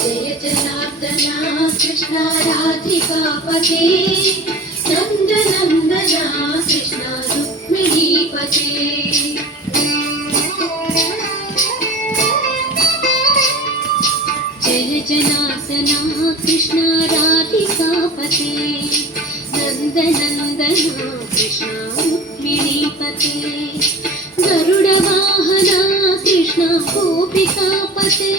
जय जनार्दना कृष्ण राधिकापते नंद नंदना कृष्ण रुक्मिणीपते जय जनार्दना कृष्ण राधिकापते नंद नंदना कृष्ण रुक्मिणीपते गरुड़ वाहना कृष्ण गोपिकापते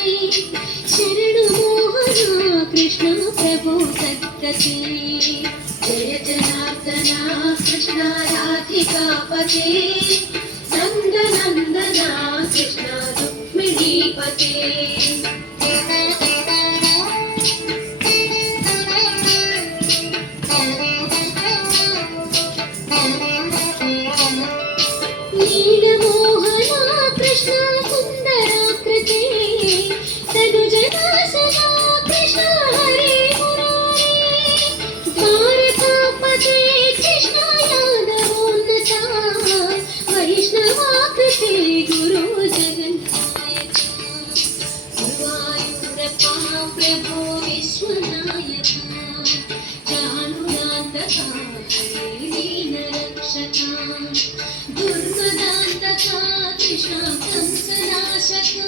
शरणु मोहना कृष्ण प्रभो सद्गते जय जनार्दना कृष्ण राधिकापते नंद नंदना कृष्ण रुक्मिणीपते नीलमोहना कृष्ण सुंदराकृते तनुजनासना कृष्ण हरे मुरारे द्वारकापते कृष्ण यादवोन्नता वैष्णवाकृते गुरु जगन्नायक गुरुवायूरप्पा प्रभो विश्वनायक जानुनान्दका हरे दीनरक्षका दुर्गदान्तका कृष्ण कंसनाशका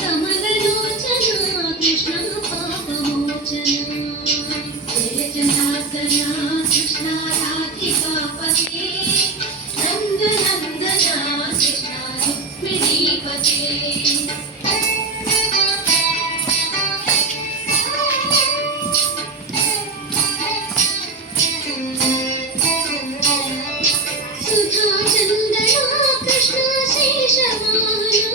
कमललोचना कृष्ण पापमोचना जय जनार्दना कृष्ण राधिकापते नंद नंदना कृष्ण रुक्मिणीपते सुधाचंदना कृष्ण शेषवाहना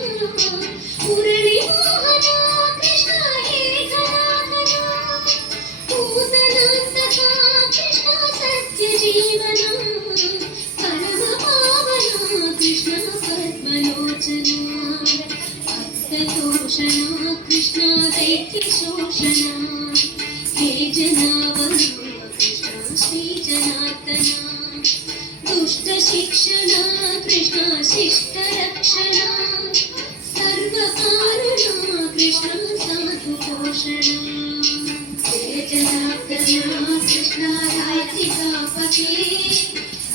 मुरली मोहना कृष्ण हे धराधरा पूतनान्तका कृष्ण सत्यजीवना परम पावना कृष्ण पद्मलोचना भक्ततोषणा कृष्ण दैत्यशोषणा हे जनावना कृष्ण श्रीजनार्दना दुष्ट शिक्षणा कृष्ण शिष्ट रक्षणा सर्वकारणा कृष्ण साधु पोषणा जय जनार्दना कृष्ण राधिकापते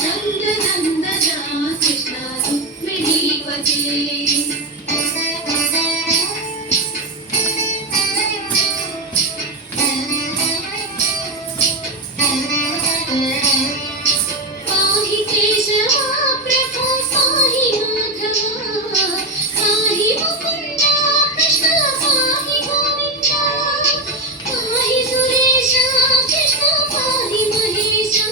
नंद नंदना कृष्ण रुक्मिणीपते पाहि केशवा प्रभो पाहि माधवा पाहि मुकुन्दा कृष्ण पाहि गोविन्दा पाहि सुरेशा कृष्ण पाहि महेशा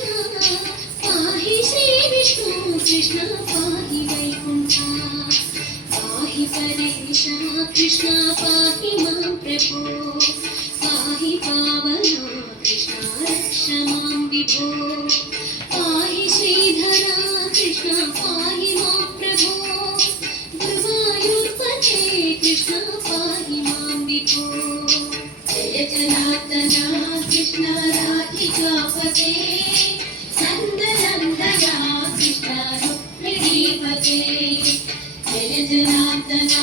पाहि श्रीविष्णु कृष्ण पाहि वैकुण्ठा पाहि परेशा कृष्ण पाहि मां प्रभो पाहि पावना कृष्ण रक्ष मां विभो पाहि श्रीधरा कृष्ण पाहि मां प्रभो गुरुवायूरपते कृष्ण पाहि मां विभो जय जनार्दना कृष्ण राधिकापते नंद नंदना कृष्ण रुक्मिणीपते जय जनार्दना